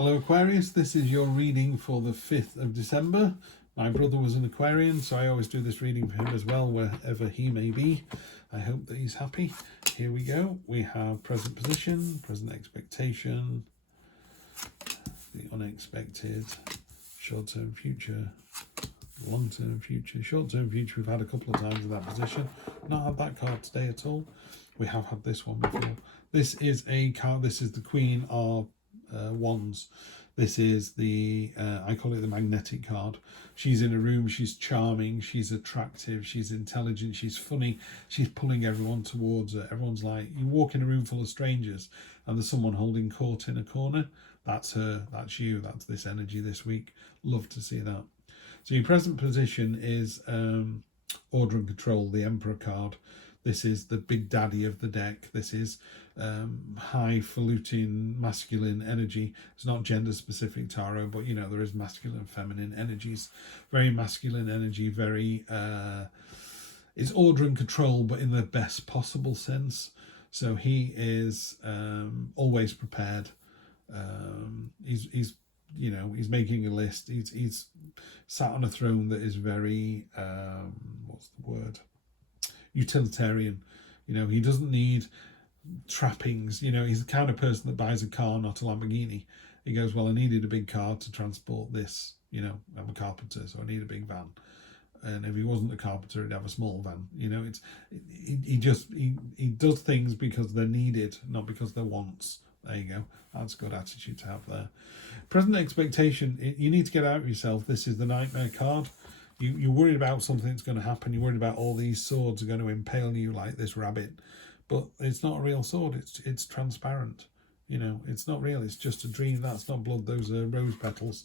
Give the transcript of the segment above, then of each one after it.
Hello Aquarius, this is your reading for the 5th of December. My brother was an Aquarian, so I always do this reading for him as well, wherever he may be. I hope that he's happy. Here we go. We have present position, present expectation, the unexpected, short-term future, long-term future. Short-term future we've had a couple of times in that position. Not had that card today at all. We have had this one before. This is a card, this is the Queen of Wands. This is the I call it the magnetic card. She's in a room, she's charming, she's attractive, she's intelligent, she's funny, she's pulling everyone towards her. Everyone's like, you walk in a room full of strangers and there's someone holding court in a corner. That's her, that's you, that's this energy this week. Love to see that. So your present position is order and control, the Emperor card. This is the big daddy of the deck. This is highfalutin masculine energy. It's not gender specific tarot, but you know, there is masculine and feminine energies. Very masculine energy, very it's order and control, but in the best possible sense. So he is always prepared. He's you know, he's making a list. He's sat on a throne that is very what's the word? Utilitarian. You know, he doesn't need trappings. You know, he's the kind of person that buys a car, not a Lamborghini. He goes, well, I needed a big car to transport this. You know, I'm a carpenter, so I need a big van. And if he wasn't a carpenter, he'd have a small van. You know, he does things because they're needed, not because they're wants. There you go. That's a good attitude to have there. Present expectation, you need to get out of yourself. This is the Nightmare card. You're worried about something that's going to happen. You're worried about all these swords are going to impale you like this rabbit. But it's not a real sword. It's transparent. You know, it's not real. It's just a dream. That's not blood. Those are rose petals.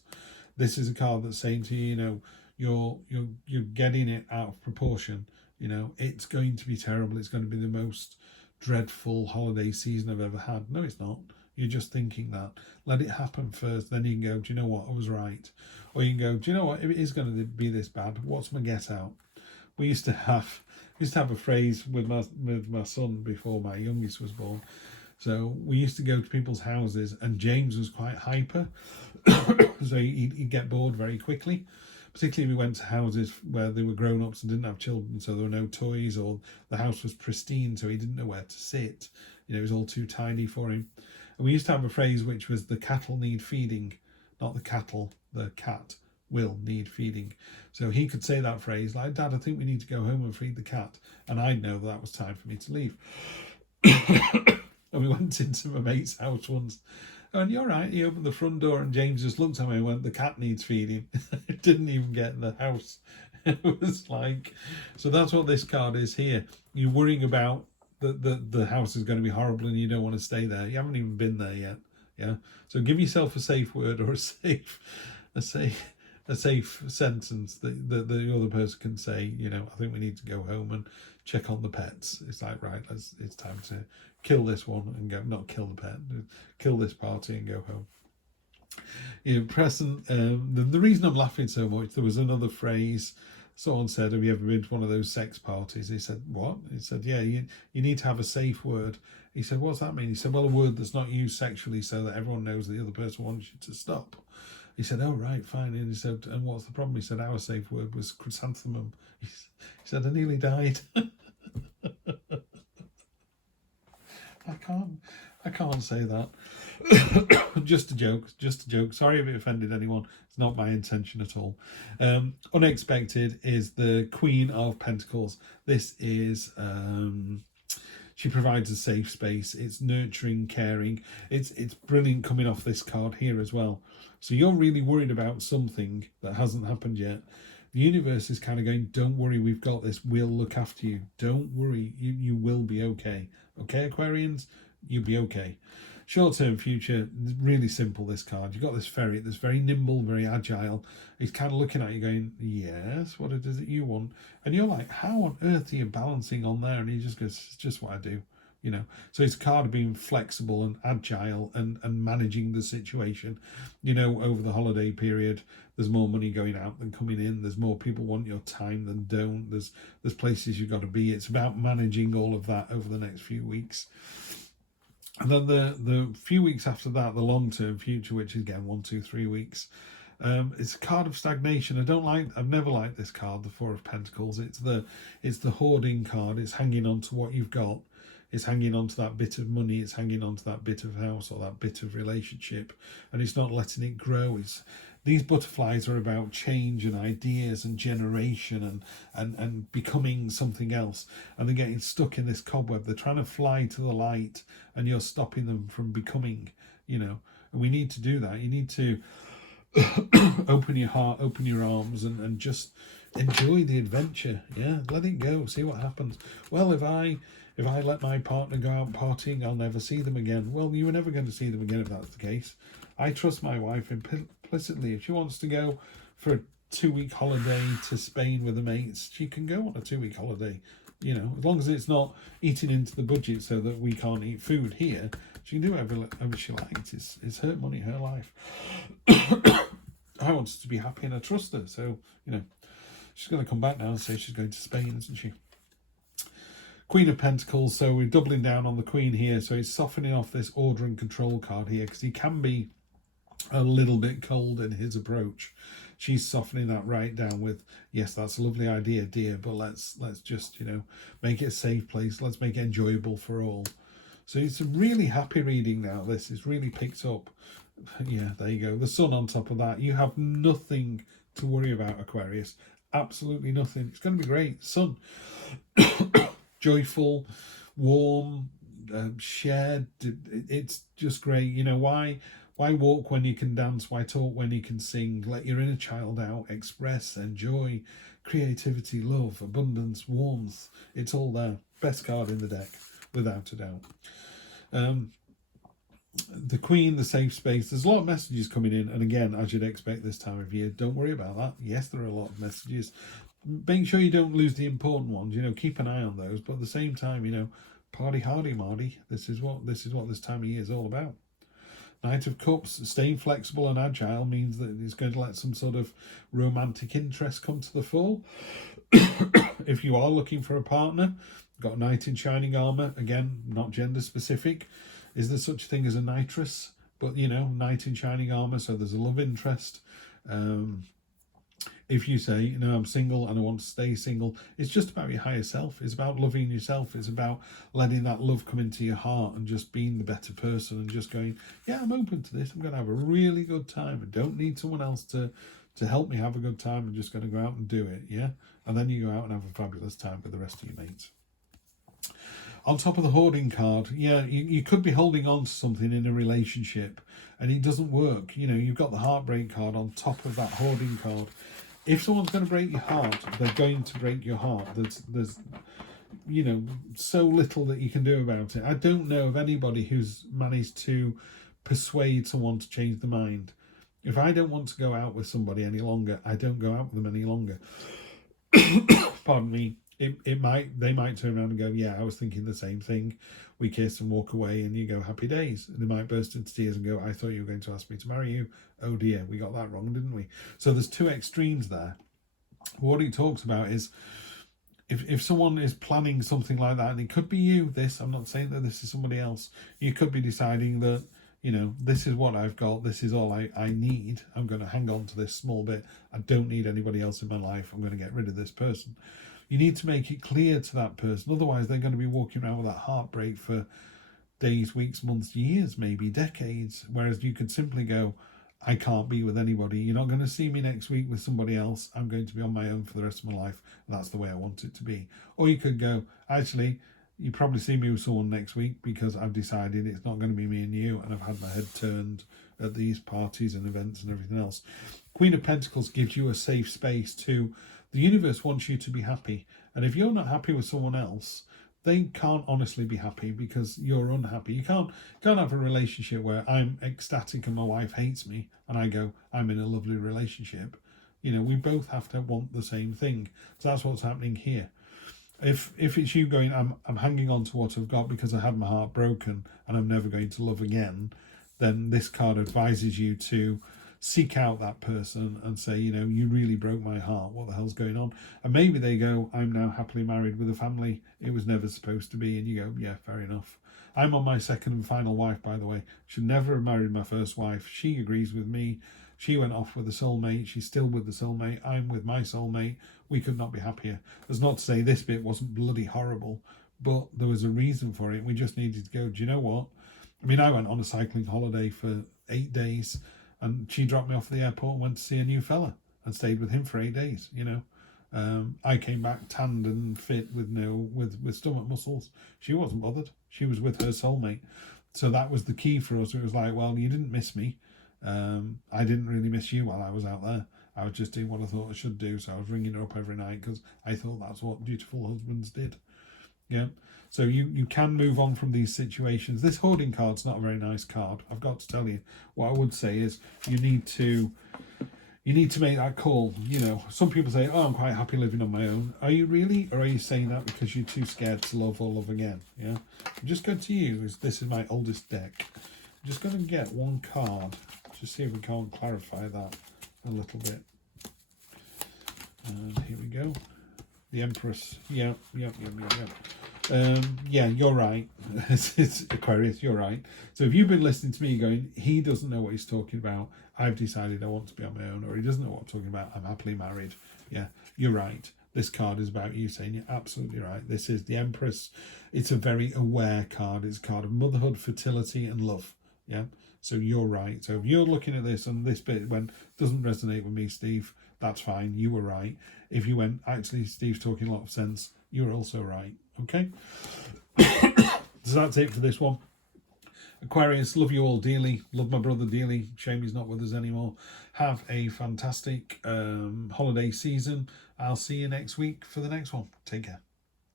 This is a card that's saying to you, you know, you're getting it out of proportion. You know, it's going to be terrible. It's going to be the most dreadful holiday season I've ever had. No, it's not. You're just thinking that. Let it happen first. Then you can go, do you know what? I was right. Or you can go, do you know what? If it is going to be this bad, what's my get out? We used to have a phrase with my son before my youngest was born. So we used to go to people's houses, and James was quite hyper, so he'd get bored very quickly. Particularly if we went to houses where they were grown-ups and didn't have children, so there were no toys, or the house was pristine, so he didn't know where to sit. You know, it was all too tiny for him. And we used to have a phrase which was, the cattle need feeding. Not the cattle, the cat will need feeding. So he could say that phrase like, Dad, I think we need to go home and feed the cat. And I'd know that was time for me to leave. And we went into my mate's house once. And you're right, he opened the front door and James just looked at me and went, the cat needs feeding. It didn't even get in the house. It was like, so that's what this card is here. You're worrying about the house is going to be horrible and you don't want to stay there. You haven't even been there yet. Yeah. So give yourself a safe word or a safe sentence that the other person can say, you know, I think we need to go home and check on the pets. It's like, right, it's time to kill this one and go, not kill the pet, kill this party and go home. You know, present, the reason I'm laughing so much, there was another phrase. Someone said, have you ever been to one of those sex parties? He said, what? He said, yeah, you need to have a safe word. He said, what's that mean? He said, well, a word that's not used sexually so that everyone knows the other person wants you to stop. He said, oh, right, fine. And he said, and what's the problem? He said, our safe word was chrysanthemum. He said, I nearly died. I can't say that. Just a joke. Sorry if it offended anyone. It's not my intention at all. Unexpected is the Queen of Pentacles. This is she provides a safe space. It's nurturing, caring. It's brilliant coming off this card here as well. So you're really worried about something that hasn't happened yet. The universe is kind of going, don't worry, we've got this. We'll look after you. Don't worry, you will be okay. Okay, Aquarians? You'll be okay. Short-term future, really simple, this card. You've got this ferret that's very nimble, very agile. He's kind of looking at you going, yes, what it is that you want? And you're like, how on earth are you balancing on there? And he just goes, it's just what I do. You know, so it's a card of being flexible and agile and managing the situation. You know, over the holiday period, there's more money going out than coming in. There's more people want your time than don't. There's places you've got to be. It's about managing all of that over the next few weeks. And then the few weeks after that, the long-term future, which is again 1, 2, 3 weeks, it's a card of stagnation. I've never liked this card, the Four of Pentacles. It's the hoarding card. It's hanging on to what you've got. It's hanging on to that bit of money. It's hanging on to that bit of house or that bit of relationship, and it's not letting it grow. These butterflies are about change and ideas and generation and becoming something else, and they're getting stuck in this cobweb. They're trying to fly to the light, and you're stopping them from becoming, and we need to do that. You need to open your heart, open your arms, and just enjoy the adventure. Yeah, let it go, see what happens. Well, if I let my partner go out partying, I'll never see them again. Well, you were never going to see them again if that's the case. I trust my wife implicitly. If she wants to go for a 2-week holiday to Spain with her mates, she can go on a 2-week holiday. As long as it's not eating into the budget so that we can't eat food here, she can do whatever she likes. It's her money, her life. I want her to be happy and I trust her. So, she's going to come back now and say she's going to Spain, isn't she? Queen of Pentacles, so we're doubling down on the Queen here. So it's softening off this order and control card here, because he can be a little bit cold in his approach. She's softening that right down with, yes, that's a lovely idea, dear, but let's just, make it a safe place. Let's make it enjoyable for all. So it's a really happy reading now. This is really picked up. Yeah, there you go. The sun on top of that. You have nothing to worry about, Aquarius. Absolutely nothing. It's going to be great. Sun. Joyful, warm, shared. It's just great. Why walk when you can dance? Why talk when you can sing? Let your inner child out. Express, enjoy, creativity, love, abundance, warmth. It's all there. Best card in the deck, without a doubt. The Queen, the safe space. There's a lot of messages coming in, and again, as you'd expect this time of year, don't worry about that. Yes, there are a lot of messages. Make sure you don't lose the important ones. Keep an eye on those, but at the same time, party hardy, Marty. This is what this time of year is all about. Knight of Cups, staying flexible and agile means that it's going to let some sort of romantic interest come to the fore. If you are looking for a partner, got Knight in shining armor. Again, not gender specific. Is there such a thing as a nitress? But, Knight in shining armor, so there's a love interest. If you say, I'm single and I want to stay single, it's just about your higher self. It's about loving yourself. It's about letting that love come into your heart and just being the better person and just going, yeah, I'm open to this. I'm going to have a really good time. I don't need someone else to help me have a good time. I'm just going to go out and do it, yeah? And then you go out and have a fabulous time with the rest of your mates. On top of the hoarding card, yeah, you could be holding on to something in a relationship and it doesn't work. You've got the heartbreak card on top of that hoarding card. If someone's going to break your heart, they're going to break your heart. There's so little that you can do about it. I don't know of anybody who's managed to persuade someone to change their mind. If I don't want to go out with somebody any longer, I don't go out with them any longer. Pardon me. They might turn around and go, yeah, I was thinking the same thing. We kiss and walk away and you go, happy days. And they might burst into tears and go, I thought you were going to ask me to marry you. Oh dear, we got that wrong, didn't we? So there's two extremes there. What he talks about is if someone is planning something like that, and it could be you, I'm not saying that this is somebody else. You could be deciding that, this is what I've got. This is all I need. I'm going to hang on to this small bit. I don't need anybody else in my life. I'm going to get rid of this person. You need to make it clear to that person. Otherwise, they're going to be walking around with that heartbreak for days, weeks, months, years, maybe decades. Whereas you could simply go, I can't be with anybody. You're not going to see me next week with somebody else. I'm going to be on my own for the rest of my life. That's the way I want it to be. Or you could go, actually, you probably see me with someone next week because I've decided it's not going to be me and you, and I've had my head turned at these parties and events and everything else. Queen of Pentacles gives you a safe space to... The universe wants you to be happy. And if you're not happy with someone else, they can't honestly be happy because you're unhappy. You can't have a relationship where I'm ecstatic and my wife hates me and I go, I'm in a lovely relationship. We both have to want the same thing. So that's what's happening here. If it's you going, I'm hanging on to what I've got because I had my heart broken and I'm never going to love again, then this card advises you to seek out that person and say, you really broke my heart. What the hell's going on? And maybe they go, I'm now happily married with a family. It was never supposed to be. And you go, yeah, fair enough. I'm on my second and final wife, by the way. Should never have married my first wife. She agrees with me. She went off with a soulmate. She's still with the soulmate. I'm with my soulmate. We could not be happier. That's not to say this bit wasn't bloody horrible, but there was a reason for it. We just needed to go, do you know what? I mean, I went on a cycling holiday for 8 days, and she dropped me off at the airport and went to see a new fella and stayed with him for 8 days, you know. I came back tanned and fit with with stomach muscles. She wasn't bothered. She was with her soulmate. So that was the key for us. It was like, well, you didn't miss me. I didn't really miss you while I was out there. I was just doing what I thought I should do. So I was ringing her up every night because I thought that's what dutiful husbands did. Yeah. So you can move on from these situations. This hoarding card's not a very nice card. I've got to tell you. What I would say is you need to make that call. You know, some people say, oh, I'm quite happy living on my own. Are you really? Or are you saying that because you're too scared to love or love again? Yeah. I'm just going to use, this is my oldest deck. I'm just going to get one card. Just see if we can't clarify that a little bit. And here we go. The Empress. Yeah, you're right. It's Aquarius, you're right. So if you've been listening to me going, he doesn't know what he's talking about, I've decided I want to be on my own, or he doesn't know what I'm talking about, I'm happily married. Yeah, you're right. This card is about you saying you're absolutely right. This is the Empress. It's a very aware card. It's a card of motherhood, fertility, and love. Yeah. So you're right. So if you're looking at this and this bit doesn't resonate with me, Steve, that's fine. You were right. If you went, actually, Steve's talking a lot of sense, you're also right. Okay. So that's it for this one. Aquarius, love you all dearly. Love my brother dearly. Shame he's not with us anymore. Have a fantastic holiday season. I'll see you next week for the next one. Take care.